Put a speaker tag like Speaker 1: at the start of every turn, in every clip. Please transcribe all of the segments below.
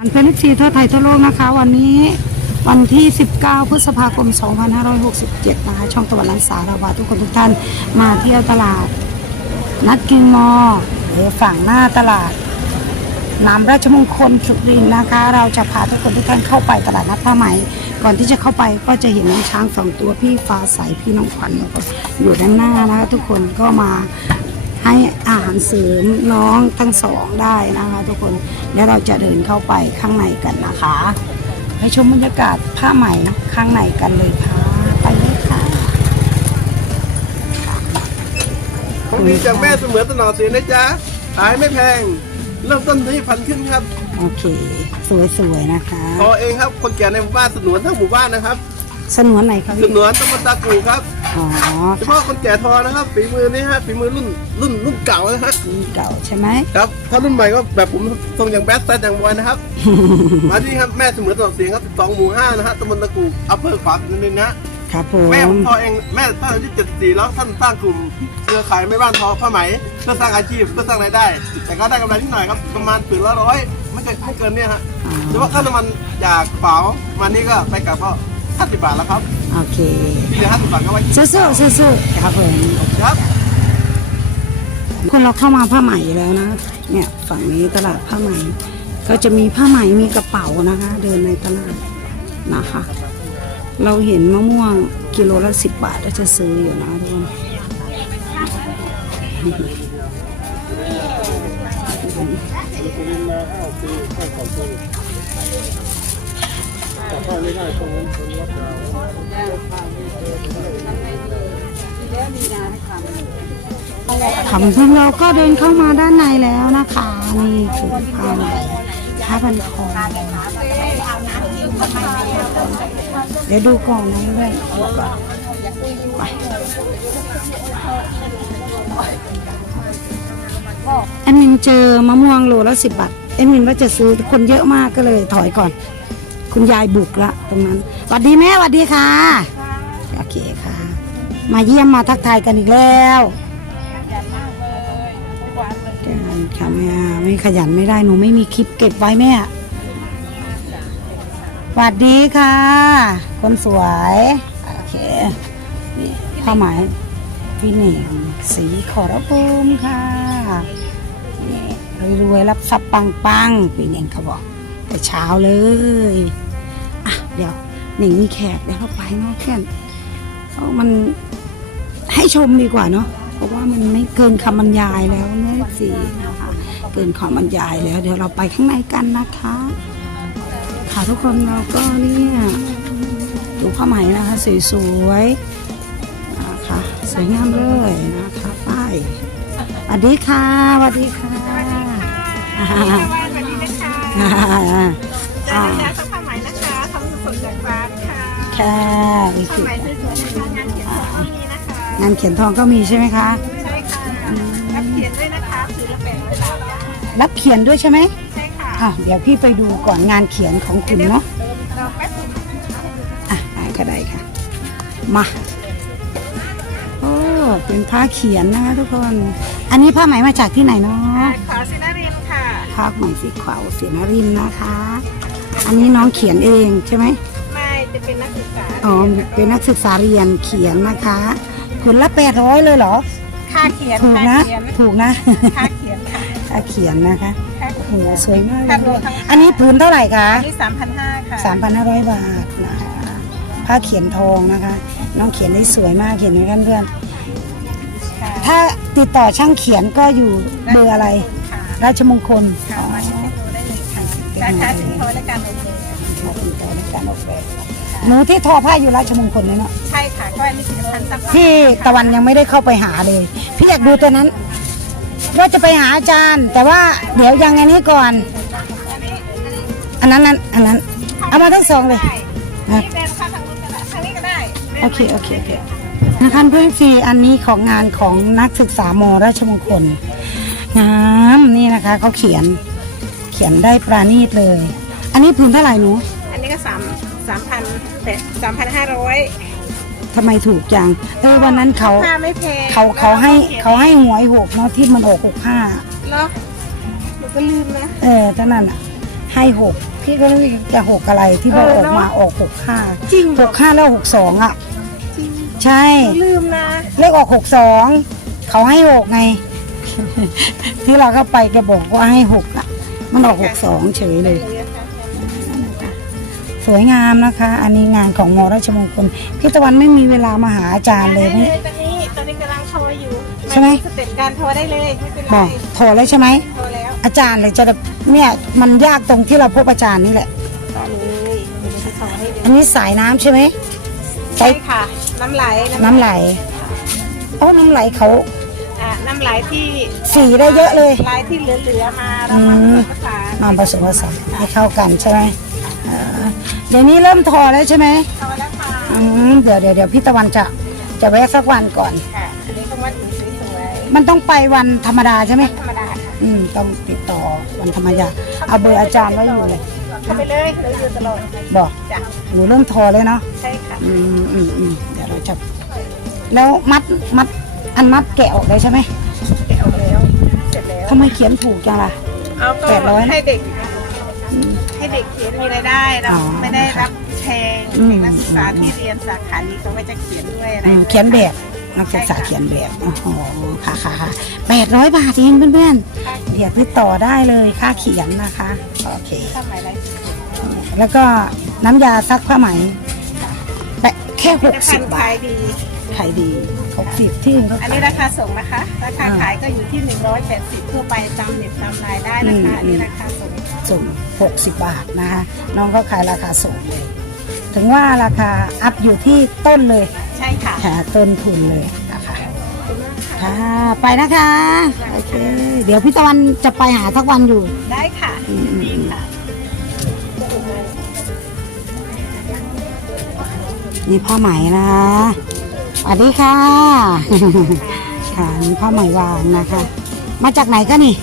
Speaker 1: อันเป็นซีทั่วไทยทั่วโลกนะคะ วันนี้วันที่ 19 พฤษภาคม 2567 นะคะ ช่องตะวันลันสาราวาทุกคนทุกท่านมาเที่ยวตลาด นัดกินมอหรือฝั่งหน้าตลาดน้ำราชมงคลสุรินนะคะ เราจะพาทุกคนทุกท่านเข้าไปตลาดนัดผ้าไหม ก่อนที่จะเข้าไปก็จะเห็นน้องช้างสองตัวพี่ฟ้าใสพี่น้องขวัญอยู่ด้านหน้านะคะทุกคนก็มา ให้อาหารเสริมน้องทั้งสองได้นะคะทุกคนแล้วเราจะเดินเข้าไปข้างในกันนะคะไปชมบรรยากาศผ้าไหมข้างในกันเลยค่ะไปเลยค่ะ
Speaker 2: ของดีจากแม่เสมอตลอดเสียนะจ๊ะขายไม่แพง เริ่มต้นที่พันขึ้นครับ
Speaker 1: โอเค สวยๆนะคะ
Speaker 2: พอเองครับ คนแก่ในหมู่บ้านสนวนทั้งหมู่บ้านนะครับ
Speaker 1: สนวนไหนครับ
Speaker 2: ส
Speaker 1: พี่
Speaker 2: นวนตำบลตากูครับ
Speaker 1: อ๋อ
Speaker 2: เฉพาะคนแก่ทอนะครับฝีมือนี่ฮะฝีมือรุ่นรุ่นรุ่นเก่านะฮะ
Speaker 1: นี่เก่าใช่ไหม
Speaker 2: ครับ ถ้ารุ่นใหม่ก็แบบผมทรงอย่างแบดแซดอย่างบอยนะครับ มาที่ครับแม่เสมอตลอดเสียงครับ12หมู่5นะฮะตำบลตะกูอำเภอขวางนิดนึงนะ
Speaker 1: ครับผ
Speaker 2: แม่ผม
Speaker 1: ม
Speaker 2: ทอเองแม่ท่านอายุ74แล้วท่านสร้างกลุ่มเครือข่ายแม่บ้านทอผ้าไหมเพื่อสร้างอาชีพเพื่อสร้างรายได้ แต่ก็ได้กำไรนิดหน่อยครับประมาณถึงละร้อยไม่เกินไม่เกินเนี่ยฮะ
Speaker 1: อ๋อ
Speaker 2: หรือว่าค่าน้ำมันจากเป๋ามานี่ก็ไปกลับก็ 50 บาทแล้วครับ
Speaker 1: โอเค
Speaker 2: ที่เหลือ50 บาทก็ไว้กิน
Speaker 1: สู้ๆสู้ๆครับผม
Speaker 2: ครับ
Speaker 1: คนเราเข้ามาผ้าไหมแล้วนะ เนี่ยฝั่งนี้ตลาดผ้าไหม ก็จะมีผ้าไหมมีกระเป๋านะคะ เดินในตลาดนะคะ เราเห็นมะม่วงกิโลละสิบบาทก็จะซื้ออยู่นะทุกคน ขำพึ่งเราก็เดินเข้ามาด้านในแล้วนะคะนี่คือผ้าผ้าพันคอเดี๋ยวดูก่อนนะเพื่อนดูก่อนไปแอดมินเจอมะม่วงโลละสิบบาทแอดมินว่าจะซื้อคนเยอะมากก็เลยถอยก่อน คุณยายบุกละตรงนั้นสวัสดีแม่สวัสดีค่ะ โอเคค่ะ มาเยี่ยมมาทักทายกันอีกแล้วค่ะแม่ไม่ขยันไม่ได้หนูไม่มีคลิปเก็บไว้แม่สวัสดีค่ะ คนสวยโอเคนี่ผ้าไหมพี่เหน่งสีขอระภูมิค่ะรวยๆรับทรัพย์ปังๆพี่เหน่งเขาบอก แต่เช้าเลย อะ เดี๋ยวหนิงมีแขกเดี๋ยวเราไปเนอกกันเพราะมันให้ชมดีกว่าเนาะเพราะว่ามันไม่เกินคำบรรยายแล้วแม่สีนะคะเกินคำบรรยายแล้ว เดี๋ยวเราไปข้างในกันนะคะ ค่ะทุกคนเราก็เนี่ยดูผ้าไหมนะคะสวยๆนะคะสวยงามเลยนะคะป้ายสวัสดีค่ะสวัสดีค่ะ อ่า
Speaker 3: สวัสดีนะคะ
Speaker 1: อ่า
Speaker 3: เจอแล้วสักผ้าไหมนะคะทำสดๆจากร้านค่ะ
Speaker 1: ค่ะนี่
Speaker 3: ผ้าไหมสวยๆนะคะงานเขียนของก็มีนะคะ
Speaker 1: งานเขียนทองก็มีใช่ไหมคะ
Speaker 3: ใช่ค่ะ รับเขียนด้วยนะคะผืนละแปดร้อยบาท
Speaker 1: รับเขียนด้วยใช่ไหม
Speaker 3: ใช่ค่ะ
Speaker 1: อะเดี๋ยวพี่ไปดูก่อนงานเขียนของคุณเนาะ
Speaker 3: เราแป๊บนึง
Speaker 1: อะได้ก็ได้ค่ะ มาโอ้เป็นผ้าเขียนนะคะทุกคน อันนี้ผ้าไหมมาจากที่ไหนเนาะ
Speaker 3: ขอซินารินค่ะ
Speaker 1: ผ้าไหมสีขาวเสียนรินทร์นะคะ อันนี้น้องเขียนเองใช่ไหม
Speaker 3: ไม่จะเป็นนักศึกษา
Speaker 1: อ๋อเป็นนักศึกษาเรียนเขียนนะคะผลละแปดร้อยเลยเหรอ
Speaker 3: ค่าเขียน
Speaker 1: ถูก
Speaker 3: ค่า
Speaker 1: นะ
Speaker 3: เขียน
Speaker 1: ถูกนะ
Speaker 3: ค่าเขียนค่ะ
Speaker 1: ถ้าเขียนนะคะ
Speaker 3: ค่า
Speaker 1: โอ้โห
Speaker 3: เขียน
Speaker 1: สวยมากเล
Speaker 3: ค่ายรวมทั้ง
Speaker 1: อันนี้ผืนเท่าไหร่คะ
Speaker 3: อันนี้สามพันห้าค่ะ
Speaker 1: สามพันห้าร้อยบาทนะคะผ้าเขียนทองนะคะ น้องเขียนได้สวยมากเห็นไหมกันเพื่อน
Speaker 3: ค่ะ
Speaker 1: ถ้าติดต่อช่างเขียนก็อยู่เบอร์อะไร
Speaker 3: ค่ะ
Speaker 1: ราชมงคล
Speaker 3: ค่ะมาที่ดูได้เลยค่ะราคาสินค้าและการลงทุน
Speaker 1: มาติดต่อในการออกแบบหนูที่ทอผ้าอยู่ราชมงคลเลยเนาะ
Speaker 3: ใช่ค่ะก็อันนี้ผลิตภัณฑ์ซัพพอร์ต
Speaker 1: ที่ตะวันยังไม่ได้เข้าไปหาเลย พี่อยากดูตัวนั้นว่าจะไปหาอาจารย์ แต่ว่าเดี๋ยวยังอันนี้ก่อน อันนั้นนั้นอันนั้น เอามาทั้งสองเลย
Speaker 3: ได้
Speaker 1: นะ
Speaker 3: นี่เป็นค่ะทางนู้นก็ได้ทางนี้ก็ได้
Speaker 1: โอเคโอเคโอเคนะคะเพื่อนซีอันนี้ของงานของนักศึกษามราชมงคล งามนี่นะคะเขาเขียนเขียนได้ปราณีตเลย อันนี้ผืนเท่าไหร่หนู
Speaker 3: อันนี้ก็สามสามพันแต่สามพันห้าร้อย
Speaker 1: ทำไมถูกจังเออวันนั้นเขา
Speaker 3: ค่าไม่แพง
Speaker 1: เขาเขาให้เขาให้หวยหกเนาะที่มันออกหกห้า
Speaker 3: เนาะหนูก็ลืมนะ
Speaker 1: เออเท่านั้นอะให้หกพี่ก็ไม่รู้จะหกอะไรที่บอก
Speaker 3: เอ
Speaker 1: อ
Speaker 3: อ
Speaker 1: อก
Speaker 3: เนอะ
Speaker 1: มาออกหกห้า
Speaker 3: จริง
Speaker 1: หกห้าแล้วหกสองอะ
Speaker 3: จริง
Speaker 1: ใช่
Speaker 3: ลืมนะ
Speaker 1: เลขออกหกสองเขาให้หกไง ที่เราเข้าไปแกบอกว่าให้หกอะ มันออกหกสองเฉยเลย สวยงามนะคะ อันนี้งานของมราชมงคลพี่ตะวันไม่มีเวลามาหาอาจารย์เลย
Speaker 3: ได้
Speaker 1: ไม่
Speaker 3: เลยตอนนี้ตอนนี้กำลังโทรอยู่
Speaker 1: ใช่ไหม
Speaker 3: สเต็ปการโทรได้เลยไม่เป็นไร
Speaker 1: บอกโทรแล้วใช่ไหม
Speaker 3: โทรแล้ว
Speaker 1: อาจารย์เลยจะเนี่ยมันยากตรงที่เราพบอาจารย์นี่แหละ
Speaker 3: ได้เลยเดี๋ยวจะโทรให้ดู
Speaker 1: อันนี้สายน้ำใช่ไหม
Speaker 3: ใช่ค่ะ น้ำไหล
Speaker 1: น้ำไหลเพราะน้ำไหลเขา
Speaker 3: อะน้ำไหลที่
Speaker 1: สีได้เยอะเลย
Speaker 3: ลายที่เหลือๆมาเรามาผสมผสาน
Speaker 1: มาผสมผสานให้เข้ากันใช่ไหมอ่าเดี๋ยวนี้เริ่มทอแล้วใช่ไหม
Speaker 3: โทรแล้วค่ะ
Speaker 1: อืมเดี๋ยวเดี๋ยวเดี๋ยวพี่ตะวันจะจะแวะสักวันก่อน
Speaker 3: ค่ะอันนี้ก็มาถึงสวย
Speaker 1: มันต้องไปวันธรรมดาใช่ไหม
Speaker 3: ๆธรรมดาค่ะ
Speaker 1: อืม ต้องติดต่อวันธรรมดาเอาเบอร์อาจารย์ไว้อยู่เลย
Speaker 3: เข้าไปเลยเราอยู่ตลอด
Speaker 1: บอก
Speaker 3: จ้ะ
Speaker 1: หนูเริ่มทอเลยเนาะ
Speaker 3: ใช่ค่ะ
Speaker 1: อืมอืมอืมเดี๋ยวเราจะแล้วมัดมัด อันมัดแกะออกเลยใช่ไหม
Speaker 3: แกะออกแล้ว เสร็จแล้ว
Speaker 1: ทำไมเขียนถูกจังล่ะ
Speaker 3: เอาก็
Speaker 1: แปดร้อยนะ
Speaker 3: ให้เด็ก ให้เด็กเขียนมีรายได้เรา
Speaker 1: อ๋อ
Speaker 3: ไม่ได้รับแพง
Speaker 1: อืม
Speaker 3: เด็กนักศึกษาที่เรียนสาขานี้เขาก็จะเขียนด้วยอะไร
Speaker 1: อืมเขียนแบบนักศึกษาเขียนแบบโอ้โหค่ะค่ะค่ะแปดร้อยบาทเองเพื่อนๆ เดี๋ยวติดต่อได้เลยค่าเขียนนะคะ โอเค
Speaker 3: ข้าวหมายอะไร
Speaker 1: แล้วก็น้ำยาซักผ้าไหมแต่แค่ห
Speaker 3: ผลิ
Speaker 1: ก
Speaker 3: ตภั
Speaker 1: สิ
Speaker 3: ณ
Speaker 1: บ
Speaker 3: ฑ์
Speaker 1: บา
Speaker 3: ขา
Speaker 1: ท
Speaker 3: ยดี
Speaker 1: ขายดีหกสิบที่อื่นก็
Speaker 3: อัน
Speaker 1: ขา
Speaker 3: นี้
Speaker 1: ย
Speaker 3: ราคาส่งนะคะ ราคาขายก็อยู่ที่ 180ทั่วไปตามเน็ตตามไลน์ได้นะคะ
Speaker 1: อืม
Speaker 3: อันนี้ราคาส่ง
Speaker 1: ส่งหกสิบบาทนะคะน้องก็ขายราคาส่งเลยถึงว่าราคาอัพอยู่ที่ต้นเลย
Speaker 3: ใช่ค่ะ
Speaker 1: หาต้นทุนเลยนะคะค่ะไปนะคะโอเคเดี๋ยวพี่ตะวันจะไปหาทักวันอยู่
Speaker 3: ได้ค่ะ
Speaker 1: อืมอืม
Speaker 3: ดีค่ะ
Speaker 1: นี่ผ้าไหมนะคะส วัสดีค่ะ ค่ะนี่ผ้าไหมวางนะคะ มาจากไหนก็นี่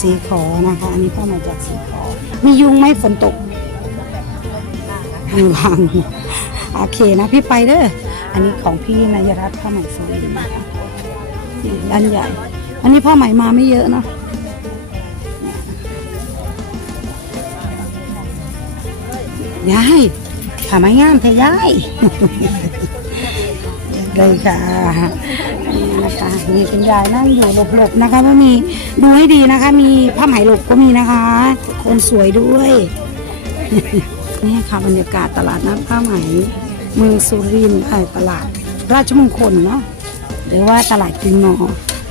Speaker 1: สีขอนะคะ อันนี้ผ้าไหมจากสีขอ มียุงไหมฝนตกมีวางโอเคนะพี่ไปเด้อ อันนี้ของพี่นายรัตน์ผ้าไหมสวยนะคะด้านใหญ่ อันนี้ผ้าไหมมาไม่เยอะเนาะยายทำไมงามเธอยาย เลยค่ะนี่นะคะมีคุณยายนั่งอยู่หลบๆนะคะว่ามีดูให้ดีนะคะ มีผ้าไหมหลบก็มีนะคะ คนสวยด้วยนี่ค่ะบรรยากาศตลาดนัดผ้าไหมเมืองสุรินทร์ค่ะตลาดราชมงคลเนาะหรือว่าตลาดกินนอ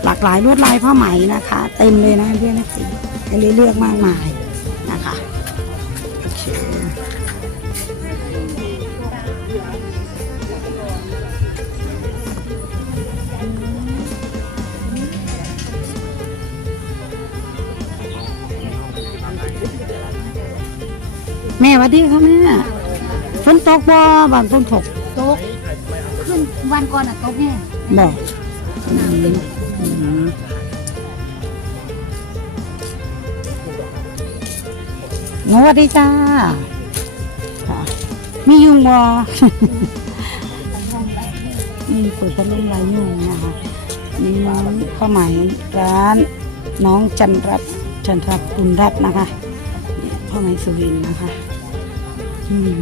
Speaker 1: หลากหลายลวดลายผ้าไหมนะคะ เต็มเลยนะเพื่อนสิให้เลือกมากมายนะคะโอเค แม่หวัสดีค่ะแม่ฝนตกบ่บ้านฝนตก
Speaker 4: ตกขึ้นวันก่อนอะตกแน่
Speaker 1: บ่อืมอืมหนูหวัสดีจ้าค่ะมียุงบ่นี่เปิดพัดลมลายยุงนะคะนี่น้องข้าวไหมร้านน้องจันรัตน์จันทรปุณรัตน์นะคะนี่ข้าวไหมสุรินทร์นะคะ อืม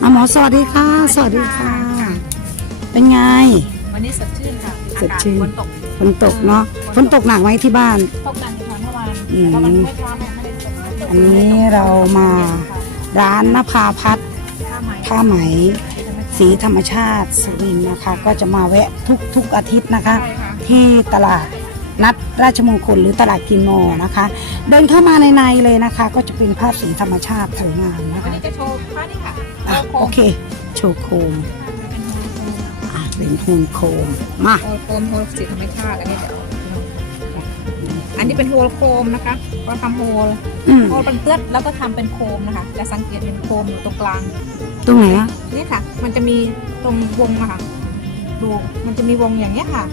Speaker 1: อะหมอสวัสดีค่ะ สวัสดีค่ะ เป็นไง
Speaker 4: วันนี้สดชื่นค่ะ
Speaker 1: สดชื่น
Speaker 4: อากาศฝนตก
Speaker 1: ฝนตกเนาะฝนตกหนักไหมที่บ้าน
Speaker 4: ตกกันค่ะเมื่อวาน
Speaker 1: อืม
Speaker 4: แต่วันไม่ร้อนเนี่ยไม่ได้ตก
Speaker 1: อันนี้เรามาร้านนภาพัฒน์
Speaker 4: ผ้าไหม
Speaker 1: ผ้าไหม สีธรรมชาติสุรินทร์นะคะ ก็จะมาแวะทุกทุกอาทิตย์นะคะ
Speaker 4: ใช่ค่ะ
Speaker 1: ที่ตลาด นัดราชมงคลหรือตลาดกินโมนะคะ เดินเข้ามาในในๆเลยนะคะ ก็จะเป็นภาพสีธรรมชาติสวยงามนะ
Speaker 4: วัน
Speaker 1: คะ
Speaker 4: นี้จะโชว์ผ้านี่ค่ะ
Speaker 1: อะ
Speaker 4: โค
Speaker 1: โอ
Speaker 4: ม
Speaker 1: เคโชว์โคมอะเป็นหุ่นโคมมา
Speaker 4: โฮลโคมโฮลสีธรรมชาติอันนี้เดี๋ยวอันนี้เป็นโฮลโคมนะคะก็ทำโฮล
Speaker 1: อืม
Speaker 4: โฮลเป็นเตือดแล้วก็ทำเป็นโคมนะคะจะสังเกตเห็นโคมอยู่ตรงกลาง
Speaker 1: ตรงไหนอะ
Speaker 4: นี่ค่ะ มันจะมีตรงวงอะค่ะ ดู มันจะมีวงอย่างเนี้ยค่ะ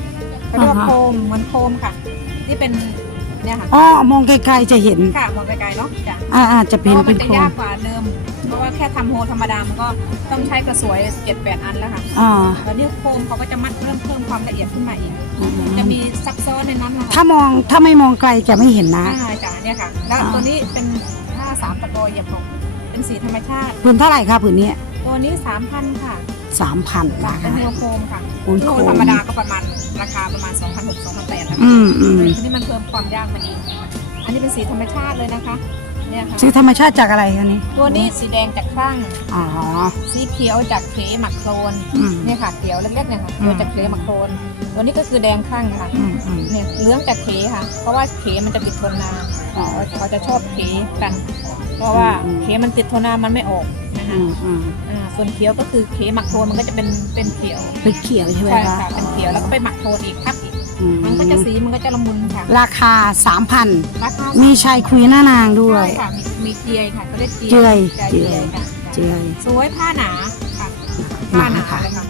Speaker 4: เขาเรียกว่าโคมเหมือนโคมค่ะนี่เป็นเนี่ยค่ะ
Speaker 1: อ๋อมองไกลๆจะเห็น
Speaker 4: ค่ะมองไกลๆเนาะจ้ะ
Speaker 1: อ่าอาจจะ
Speaker 4: เพ
Speaker 1: เป็น
Speaker 4: ราะว่า
Speaker 1: เป็
Speaker 4: มัน
Speaker 1: น
Speaker 4: จะ
Speaker 1: โคม
Speaker 4: ยากกว่าเดิม เพราะว่าแค่ทำโฮธรรมดามันก็ต้องใช้กระสวยเจ็ดแปดอันแล้วค่ะ
Speaker 1: อ่า
Speaker 4: แล้วนี่โคมเขาก็จะมัดเริ่มเพิ่มความละเอียดขึ้นมาอีก จะมีซับซ้อนในนั้นนะคะ
Speaker 1: ถ้ามองถ้าไม่มองไกลจะไม่เห็นนะ
Speaker 4: อ่าจ้ะเนี่ยค่ะ แล้ว
Speaker 1: อ่า
Speaker 4: ตัวนี้เป็นสามตะกอเหยียบหกเป็นสีธรรมชาติ
Speaker 1: ผืนเท่าไหร่คะผืนนี้
Speaker 4: ตัวนี้สามพันค่ะ
Speaker 1: สามพัน
Speaker 4: ค่ะ
Speaker 1: นะ
Speaker 4: เป็น
Speaker 1: คะ
Speaker 4: หัวโคมค่ะ
Speaker 1: หัวโคม
Speaker 4: ธรรมดาก็ประมาณราคาประมาณ2 6 0 0 2 8 0 0แล้ว
Speaker 1: อืมอืม
Speaker 4: ทีนี้มันเพิ่มความยากมาอีกอันนี้เป็นสีธรรมชาติเลยนะคะ เนี่ยค่ะ
Speaker 1: สีธรรมชาติจากอะไรคะนี้
Speaker 4: ตัวนี้สีแดงจากครั่ง
Speaker 1: อ๋อ
Speaker 4: สีเขียวจากเขหมักโคลน
Speaker 1: อืม
Speaker 4: เนี่ยค่ะเขียวเล็กๆเนี่ยค่ะเขียวจากเขหมักโคลนตัวนี้ก็คือแดงครั่งค่ะ
Speaker 1: อืมอืม
Speaker 4: เนี่ยเหลืองจากเขค่ะ เพราะว่าเขมันจะติดทนนานอ๋อเขาจะชอบเขกัน เพราะว่าเขมันติดทนนานมันไม่ออก นะคะ
Speaker 1: อืมอืม
Speaker 4: อ่าส่วนเขียวก็คือเขหมักโคลนมันก็จะเป็นเป็นเขียว
Speaker 1: เป็นเขียวใช่ไหม
Speaker 4: ใช่
Speaker 1: คะ
Speaker 4: ค่ะเป็นเขียวแล้วก็ไปหมักโคลนอีกทับอีก
Speaker 1: อื
Speaker 4: มันก็จะสีมันก็จะละมุนค่ะ
Speaker 1: ราคาสามพัน
Speaker 4: ราคา
Speaker 1: มีชายคุยหน้านางด้วย
Speaker 4: ใช่ค่ะมีมีเจียค่ะเขาเรียกเจีย
Speaker 1: เจีย
Speaker 4: ใช่
Speaker 1: เจี
Speaker 4: เจี
Speaker 1: ย
Speaker 4: ยค่ะ
Speaker 1: เจือย
Speaker 4: สวยผ้าหนาค่ะ
Speaker 1: หนา
Speaker 4: ผ้าหนา
Speaker 1: ค่ะ
Speaker 4: เลยค่ะ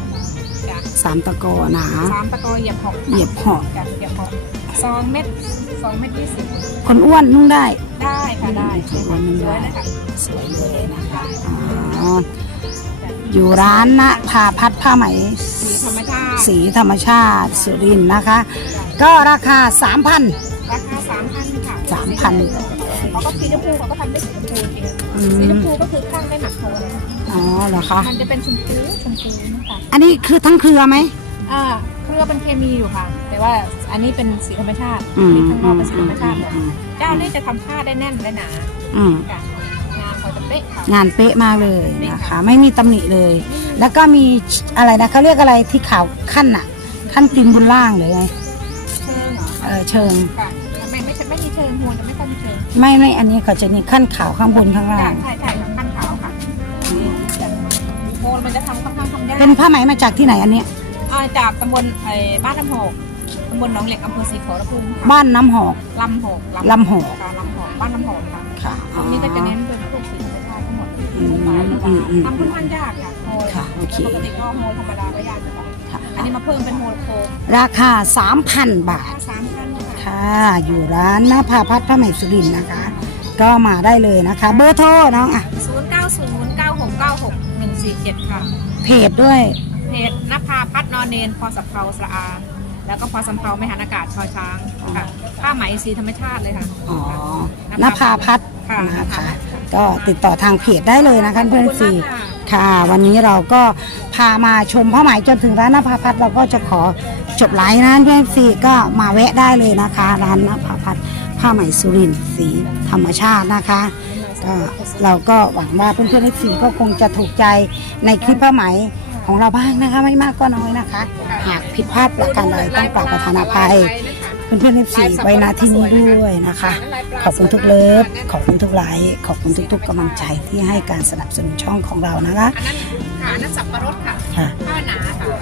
Speaker 4: จ้ะ
Speaker 1: สามตะกอหนา
Speaker 4: สามตะกอเหยียบหอก
Speaker 1: เหยียบหอก
Speaker 4: จ้ะเหยียบหอก สองเม็ดสองเม็ดยี่สิบ
Speaker 1: คนอ้วนนุ่งได้
Speaker 4: ได้ค่ะได้
Speaker 1: คนอ้วนนุ่ง
Speaker 4: สว
Speaker 1: ได้
Speaker 4: ยเลยค่ะ
Speaker 1: สวยเลยนะคะอ๋ออยู่ร้านนะพาพัดผ้าไหม
Speaker 4: สีธรรมชาติ
Speaker 1: สีธรรมชาติสุรินทร์นะคะ ก็ราคา3,000
Speaker 4: ราคาสามพันค่ะ
Speaker 1: สามพัน
Speaker 4: เขาก็สีชมพูเขาก็ทำด้วยสีชมพูเอง
Speaker 1: อื
Speaker 4: สีช
Speaker 1: ม
Speaker 4: มพูก็คือข้างได้หมักโคลน
Speaker 1: อ๋อเหรอคะ
Speaker 4: มันจะเป็นชมพูชมพูนะคะ
Speaker 1: อันนี้คือทั้งเครือไหม
Speaker 4: อ่า เครือเป็นเคมีอยู่ค่ะ แต่ว่าอันนี้เป็นสีธรรมชาติ
Speaker 1: อืม
Speaker 4: มีข้างนอกเป็นสีธรรมชาติหมด
Speaker 1: อืม
Speaker 4: เจ้านี่จะทำผ้าได้แน่นได้หนา
Speaker 1: อืม
Speaker 4: ค่ะงานเขาจะเป๊ะค่ะ
Speaker 1: งานเป๊ะมากเลยนะคะ ไม่มีตำหนิเลย แล้วก็มีอะไรนะเขาเรียกอะไรที่ขาวขั้นอะขั้นตีนบนล่างเลยไง
Speaker 4: เชิงเหรอ
Speaker 1: เออเชิง
Speaker 4: ค่ะไม่ไม่ใช่ไม่มีเชิงหัวจะไม่ค่อยมีเชิง
Speaker 1: ไม่ไม่อันนี้เขาจะมีขั้นขาวข้างบนข้างล่า
Speaker 4: ใช่
Speaker 1: ง
Speaker 4: ใช่ใช่ค่ะขั้นขาวค่ะนี่จะโคนมันจะทำค่อนข้างทำยาก
Speaker 1: เป็นผ้าไหมมาจากที่ไหนอันเนี้ย
Speaker 4: อ่าจากตำบลไอ้บ้านลำหกตำบลหนองเหล็กอำเภอศรีขอรภูมิค่ะ
Speaker 1: บ้านน้ำหอก
Speaker 4: ลำหก
Speaker 1: ลำหก
Speaker 4: ค่ะลำหกบ้านลำหกค่ะ
Speaker 1: ค่ะอ๋อ
Speaker 4: นี่ก็จะเน้นเป็นพวกสีธรรมชาติทั้งหมด
Speaker 1: อืมอืมอืม
Speaker 4: ทำค่อนข้างยากค่ะโฮล
Speaker 1: ค่ะโอเค
Speaker 4: ปกติก็โฮลธรรมดาก็ยากอยู่ค่ะ
Speaker 1: ค่ะ
Speaker 4: อันนี้มาเพิ่มเป็นโฮลโคม
Speaker 1: ราคา 3,000 บาท
Speaker 4: สามพันค่ะ
Speaker 1: ค่ะ อยู่ร้านนภาพัฒน์พระใหม่สุรินทร์นะคะ ก็มาได้เลยนะคะ เบอร์โทรน้องอะ
Speaker 4: ศูนย์เก้าศูนย์เก้าหกเก้าหกหนึ่งสี่เจ็ดค่ะ
Speaker 1: เพจด้วย
Speaker 4: เพจนภาพัฒนอนเนนพอสับเพาสระอา แล้วก็พอสัมเพาไม่หันอากาศชอช้างค่ะผ้าไหมสีธรรมชาติเลยค่ะ
Speaker 1: อ๋อ
Speaker 4: ค่ะ
Speaker 1: นภาพัฒน์
Speaker 4: ค่ะ
Speaker 1: นะคะ ก็ติดต่อทางเพจได้เลยนะคะเพื่อน
Speaker 4: ขบ
Speaker 1: สี
Speaker 4: คุณมากค่ะ
Speaker 1: ค่ะ วันนี้เราก็พามาชมผ้าไหมจนถึงร้านนภาพัฒน์เราก็จะขอจบไลฟ์นะเพื่อนสีก็มาแวะได้เลยนะคะ ร้านนภาพัฒน์ผ้าไหมสุรินทร์สีธรรมชาตินะคะก็เราก็หวังว่าเพื่อนๆทุกสีก็คงจะถูกใจในคลิปผ้าไหม ของเราบ้างนะคะ ไม่มากก็น้อยนะคะ หากผิดพลาดประการใดต้องกราบประทานอภัยเพื่อนๆทุกสีไว้ณที่นี้ด้วยนะคะ ขอบคุณทุกเลิฟขอบคุณทุกไลค์ขอบคุณทุกๆกำลังใจที่ให้การสนับสนุนช่องของเรานะคะ
Speaker 4: อันนั้นค่ะอันนั้นสับปะรดค่ะ
Speaker 1: ค่ะ
Speaker 4: ผ้าหนาค่ะ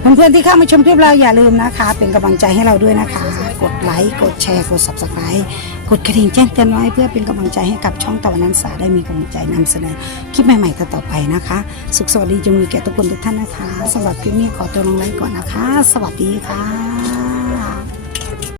Speaker 1: เพื่อนๆที่เข้ามาชมคลิปเราอย่าลืมนะคะ เป็นกำลังใจให้เราด้วยนะคะ กดไลค์กดแชร์กด subscribe กดกระดิ่งแจ้งเตือนไว้เพื่อเป็นกำลังใจให้กับช่องตะวันนันสาได้มีกำลังใจนำเสนอคลิปใหม่ๆต่อๆไปนะคะ สุขสวัสดีจงมีแก่ทุกคนทุกท่านนะคะสำหรับคลิปนี้ขอตัวลงไลค์ก่อนนะคะ สวัสดีค่ะ